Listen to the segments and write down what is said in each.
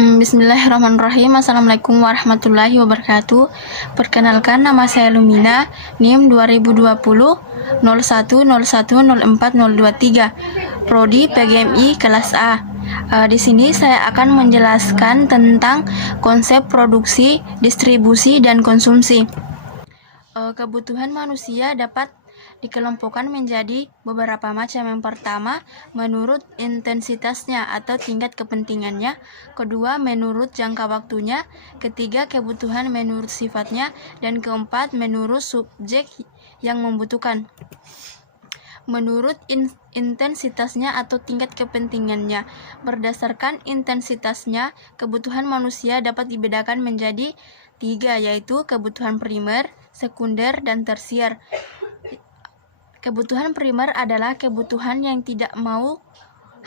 Bismillahirrahmanirrahim. Assalamualaikum warahmatullahi wabarakatuh. Perkenalkan, nama saya Lumina, NIM 2020 01010403, Prodi PGMI kelas A. Di sini saya akan menjelaskan tentang konsep produksi, distribusi, dan konsumsi. Kebutuhan manusia dapat dikelompokkan menjadi beberapa macam. Yang pertama, menurut intensitasnya atau tingkat kepentingannya. Kedua, menurut jangka waktunya. Ketiga, kebutuhan menurut sifatnya. Dan keempat, menurut subjek yang membutuhkan. Menurut intensitasnya atau tingkat kepentingannya. Berdasarkan intensitasnya, kebutuhan manusia dapat dibedakan menjadi 3, yaitu kebutuhan primer, sekunder, dan tersier. Kebutuhan primer adalah kebutuhan yang tidak mau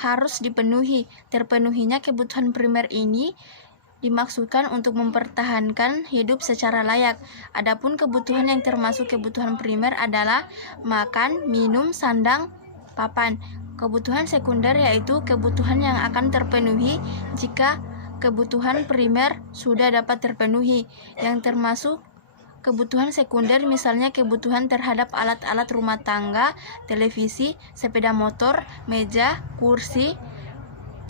harus dipenuhi. Terpenuhinya kebutuhan primer ini dimaksudkan untuk mempertahankan hidup secara layak. Adapun kebutuhan yang termasuk kebutuhan primer adalah makan, minum, sandang, papan. Kebutuhan sekunder yaitu kebutuhan yang akan terpenuhi jika kebutuhan primer sudah dapat terpenuhi. Yang termasuk kebutuhan sekunder misalnya kebutuhan terhadap alat-alat rumah tangga, televisi, sepeda motor, meja, kursi,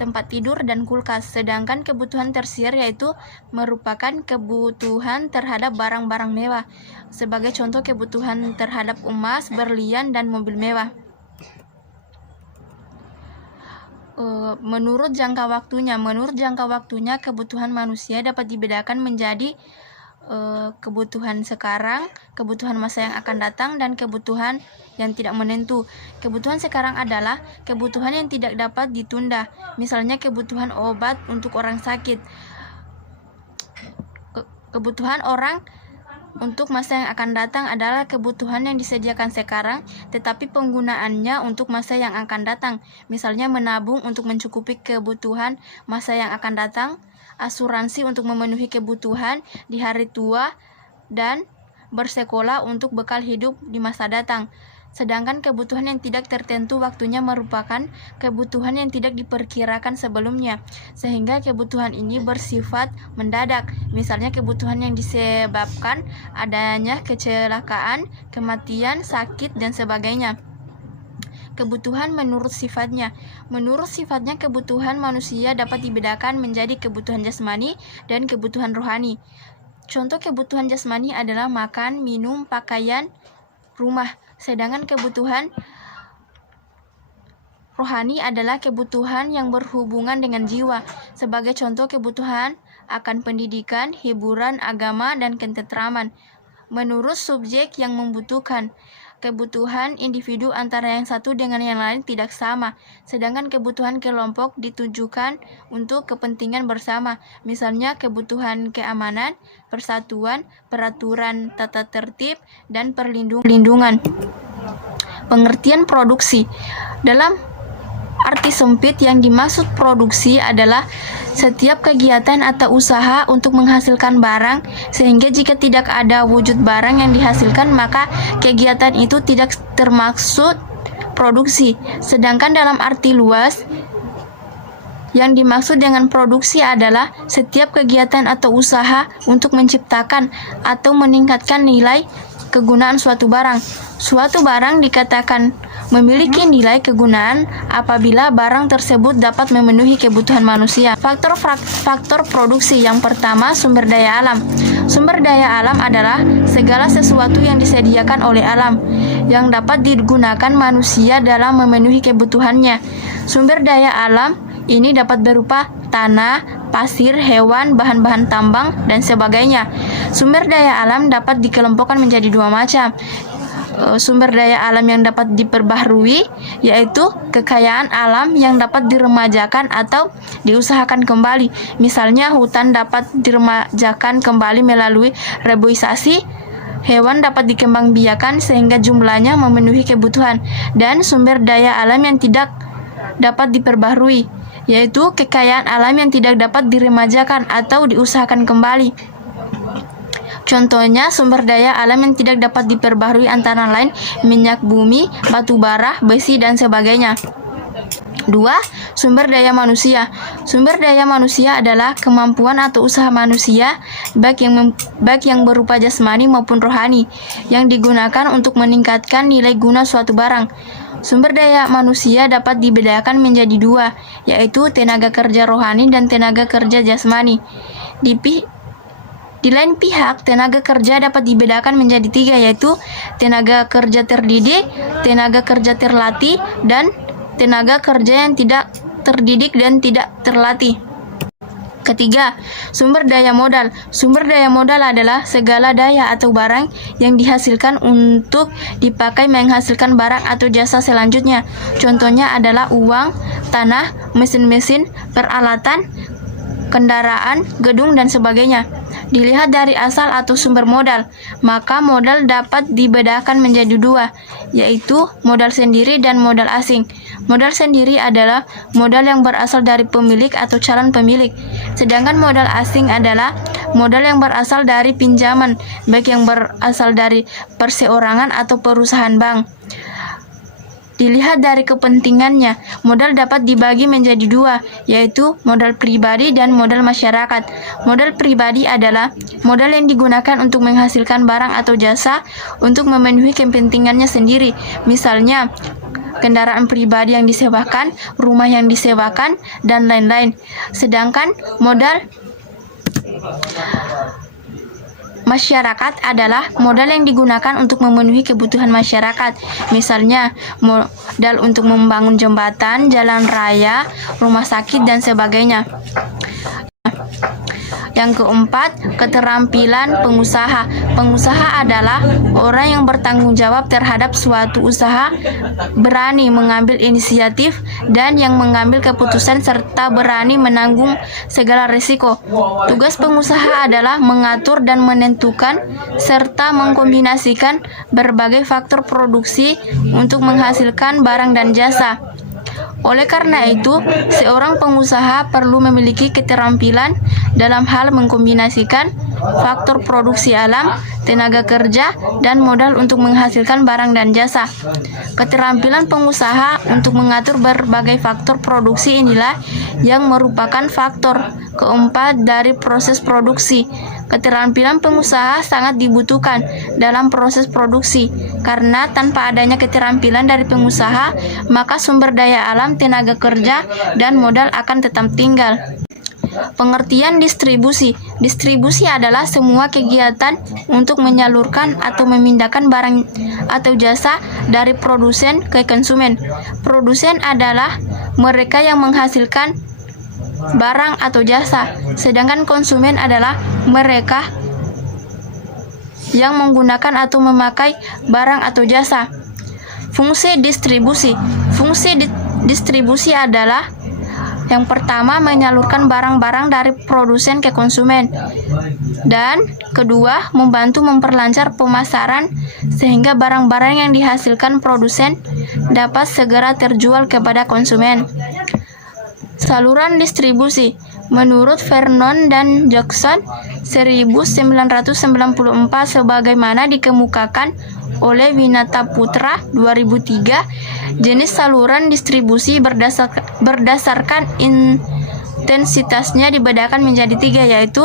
tempat tidur, dan kulkas. Sedangkan kebutuhan tersier yaitu merupakan kebutuhan terhadap barang-barang mewah. Sebagai contoh, kebutuhan terhadap emas, berlian, dan mobil mewah. Menurut jangka waktunya. Menurut jangka waktunya, kebutuhan manusia dapat dibedakan menjadi kebutuhan sekarang, kebutuhan masa yang akan datang, dan kebutuhan yang tidak menentu. Kebutuhan sekarang adalah kebutuhan yang tidak dapat ditunda, misalnya kebutuhan obat untuk orang sakit. Kebutuhan orang untuk masa yang akan datang adalah kebutuhan yang disediakan sekarang, tetapi penggunaannya untuk masa yang akan datang, misalnya menabung untuk mencukupi kebutuhan masa yang akan datang, asuransi untuk memenuhi kebutuhan di hari tua, dan bersekolah untuk bekal hidup di masa datang. Sedangkan kebutuhan yang tidak tertentu waktunya merupakan kebutuhan yang tidak diperkirakan sebelumnya, sehingga kebutuhan ini bersifat mendadak. Misalnya kebutuhan yang disebabkan adanya kecelakaan, kematian, sakit, dan sebagainya. Kebutuhan menurut sifatnya. Menurut sifatnya, kebutuhan manusia dapat dibedakan menjadi kebutuhan jasmani dan kebutuhan rohani. Contoh kebutuhan jasmani adalah makan, minum, pakaian, rumah. Sedangkan kebutuhan rohani adalah kebutuhan yang berhubungan dengan jiwa. Sebagai contoh, kebutuhan akan pendidikan, hiburan, agama, dan ketentraman. Menurut subjek yang membutuhkan. Kebutuhan individu antara yang satu dengan yang lain tidak sama, sedangkan kebutuhan kelompok ditujukan untuk kepentingan bersama, misalnya kebutuhan keamanan, persatuan, peraturan tata tertib, dan perlindungan. Pengertian produksi. Dalam arti sempit, yang dimaksud produksi adalah setiap kegiatan atau usaha untuk menghasilkan barang, sehingga jika tidak ada wujud barang yang dihasilkan, maka kegiatan itu tidak termaksud produksi. Sedangkan dalam arti luas, yang dimaksud dengan produksi adalah setiap kegiatan atau usaha untuk menciptakan atau meningkatkan nilai kegunaan suatu barang. Suatu barang dikatakan memiliki nilai kegunaan apabila barang tersebut dapat memenuhi kebutuhan manusia. Faktor produksi. Yang pertama, sumber daya alam. Sumber daya alam adalah segala sesuatu yang disediakan oleh alam yang dapat digunakan manusia dalam memenuhi kebutuhannya. Sumber daya alam ini dapat berupa tanah, pasir, hewan, bahan-bahan tambang, dan sebagainya. Sumber daya alam dapat dikelompokkan menjadi 2 macam. Sumber daya alam yang dapat diperbaharui, yaitu kekayaan alam yang dapat diremajakan atau diusahakan kembali. Misalnya hutan dapat diremajakan kembali melalui reboisasi, hewan dapat dikembangbiakan sehingga jumlahnya memenuhi kebutuhan. Dan sumber daya alam yang tidak dapat diperbaharui, yaitu kekayaan alam yang tidak dapat diremajakan atau diusahakan kembali. Contohnya, sumber daya alam yang tidak dapat diperbaharui antara lain minyak bumi, batu bara, besi, dan sebagainya. 2. Sumber daya manusia. Sumber daya manusia adalah kemampuan atau usaha manusia, baik yang berupa jasmani maupun rohani, yang digunakan untuk meningkatkan nilai guna suatu barang. Sumber daya manusia dapat dibedakan menjadi dua, yaitu tenaga kerja rohani dan tenaga kerja jasmani. Di lain pihak, tenaga kerja dapat dibedakan menjadi tiga, yaitu tenaga kerja terdidik, tenaga kerja terlatih, dan tenaga kerja yang tidak terdidik dan tidak terlatih. Ketiga, sumber daya modal. Sumber daya modal adalah segala daya atau barang yang dihasilkan untuk dipakai menghasilkan barang atau jasa selanjutnya. Contohnya adalah uang, tanah, mesin-mesin, peralatan, kendaraan, gedung, dan sebagainya. Dilihat dari asal atau sumber modal, maka modal dapat dibedakan menjadi dua, yaitu modal sendiri dan modal asing. Modal sendiri adalah modal yang berasal dari pemilik atau calon pemilik, sedangkan modal asing adalah modal yang berasal dari pinjaman, baik yang berasal dari perseorangan atau perusahaan bank. Dilihat dari kepentingannya, modal dapat dibagi menjadi dua, yaitu modal pribadi dan modal masyarakat. Modal pribadi adalah modal yang digunakan untuk menghasilkan barang atau jasa untuk memenuhi kepentingannya sendiri. Misalnya, kendaraan pribadi yang disewakan, rumah yang disewakan, dan lain-lain. Sedangkan modal masyarakat adalah modal yang digunakan untuk memenuhi kebutuhan masyarakat. Misalnya, modal untuk membangun jembatan, jalan raya, rumah sakit, dan sebagainya. Yang keempat, keterampilan pengusaha. Pengusaha adalah orang yang bertanggung jawab terhadap suatu usaha, berani mengambil inisiatif, dan yang mengambil keputusan serta berani menanggung segala risiko. Tugas pengusaha adalah mengatur dan menentukan serta mengkombinasikan berbagai faktor produksi untuk menghasilkan barang dan jasa. Oleh karena itu, seorang pengusaha perlu memiliki keterampilan dalam hal mengkombinasikan faktor produksi alam, tenaga kerja, dan modal untuk menghasilkan barang dan jasa. Keterampilan pengusaha untuk mengatur berbagai faktor produksi inilah yang merupakan faktor keempat dari proses produksi. Keterampilan pengusaha sangat dibutuhkan dalam proses produksi, karena tanpa adanya keterampilan dari pengusaha, maka sumber daya alam, tenaga kerja, dan modal akan tetap tinggal. Pengertian distribusi. Distribusi adalah semua kegiatan untuk menyalurkan atau memindahkan barang atau jasa dari produsen ke konsumen. Produsen adalah mereka yang menghasilkan barang atau jasa, sedangkan konsumen adalah mereka yang menggunakan atau memakai barang atau jasa. Fungsi distribusi. Fungsi distribusi adalah yang pertama, menyalurkan barang-barang dari produsen ke konsumen, dan kedua, membantu memperlancar pemasaran sehingga barang-barang yang dihasilkan produsen dapat segera terjual kepada konsumen. Saluran distribusi. Menurut Vernon dan Jackson 1994 sebagaimana dikemukakan oleh Winata Putra 2003, jenis saluran distribusi berdasarkan intensitasnya dibedakan menjadi tiga, yaitu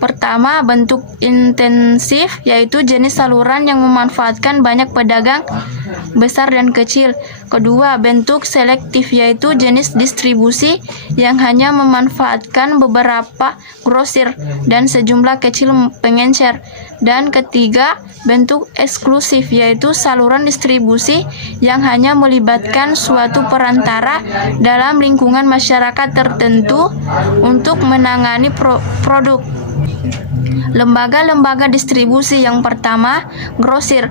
pertama, bentuk intensif, yaitu jenis saluran yang memanfaatkan banyak pedagang besar dan kecil. Kedua, bentuk selektif, yaitu jenis distribusi yang hanya memanfaatkan beberapa grosir dan sejumlah kecil pengencer. Dan ketiga, bentuk eksklusif, yaitu saluran distribusi yang hanya melibatkan suatu perantara dalam lingkungan masyarakat tertentu untuk menangani produk. Lembaga-lembaga distribusi. Yang pertama, grosir.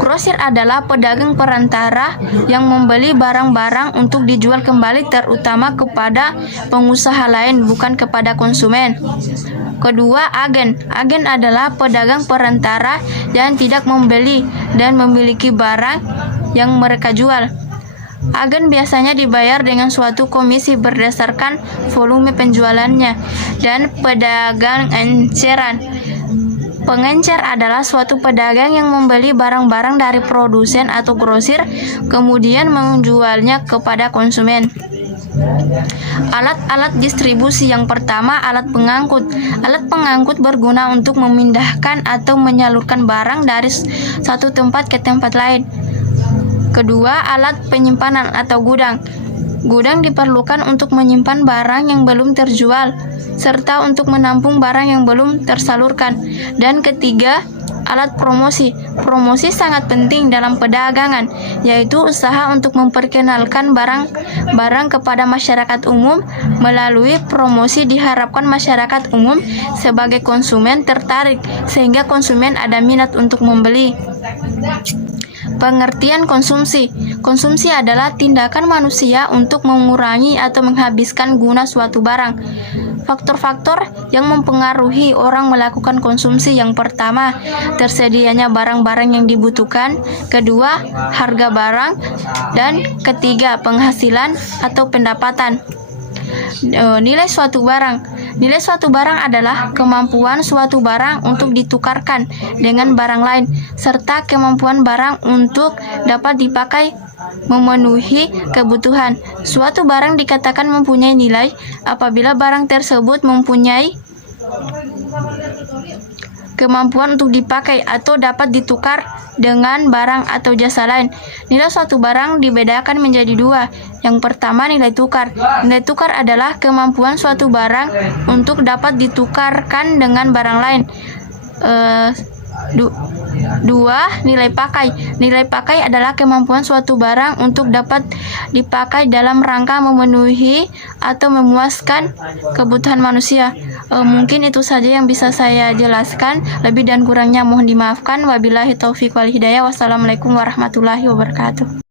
Grosir adalah pedagang perantara yang membeli barang-barang untuk dijual kembali terutama kepada pengusaha lain, bukan kepada konsumen. Kedua, agen. Agen adalah pedagang perantara yang tidak membeli dan memiliki barang yang mereka jual. Agen biasanya dibayar dengan suatu komisi berdasarkan volume penjualannya, dan pedagang eceran. Pengencer adalah suatu pedagang yang membeli barang-barang dari produsen atau grosir, kemudian menjualnya kepada konsumen. Alat-alat distribusi yang pertama, alat pengangkut. Alat pengangkut berguna untuk memindahkan atau menyalurkan barang dari satu tempat ke tempat lain. Kedua, alat penyimpanan atau gudang. Gudang diperlukan untuk menyimpan barang yang belum terjual, serta untuk menampung barang yang belum tersalurkan. Dan ketiga, alat promosi. Promosi sangat penting dalam perdagangan, yaitu usaha untuk memperkenalkan barang-barang kepada masyarakat umum. Melalui promosi diharapkan masyarakat umum sebagai konsumen tertarik, sehingga konsumen ada minat untuk membeli. Pengertian konsumsi. Konsumsi adalah tindakan manusia untuk mengurangi atau menghabiskan guna suatu barang. Faktor-faktor yang mempengaruhi orang melakukan konsumsi: yang pertama, tersedianya barang-barang yang dibutuhkan; kedua, harga barang; dan ketiga, penghasilan atau pendapatan. Nilai suatu barang. Nilai suatu barang adalah kemampuan suatu barang untuk ditukarkan dengan barang lain, serta kemampuan barang untuk dapat dipakai memenuhi kebutuhan. Suatu barang dikatakan mempunyai nilai apabila barang tersebut mempunyai kemampuan untuk dipakai atau dapat ditukar dengan barang atau jasa lain. Nilai suatu barang dibedakan menjadi dua. Yang pertama, nilai tukar. Nilai tukar adalah kemampuan suatu barang untuk dapat ditukarkan dengan barang lain. Dua, nilai pakai. Nilai pakai adalah kemampuan suatu barang untuk dapat dipakai dalam rangka memenuhi atau memuaskan kebutuhan manusia. Mungkin itu saja yang bisa saya jelaskan. Lebih dan kurangnya mohon dimaafkan. Wabillahi taufiq wal hidayah. Wassalamualaikum warahmatullahi wabarakatuh.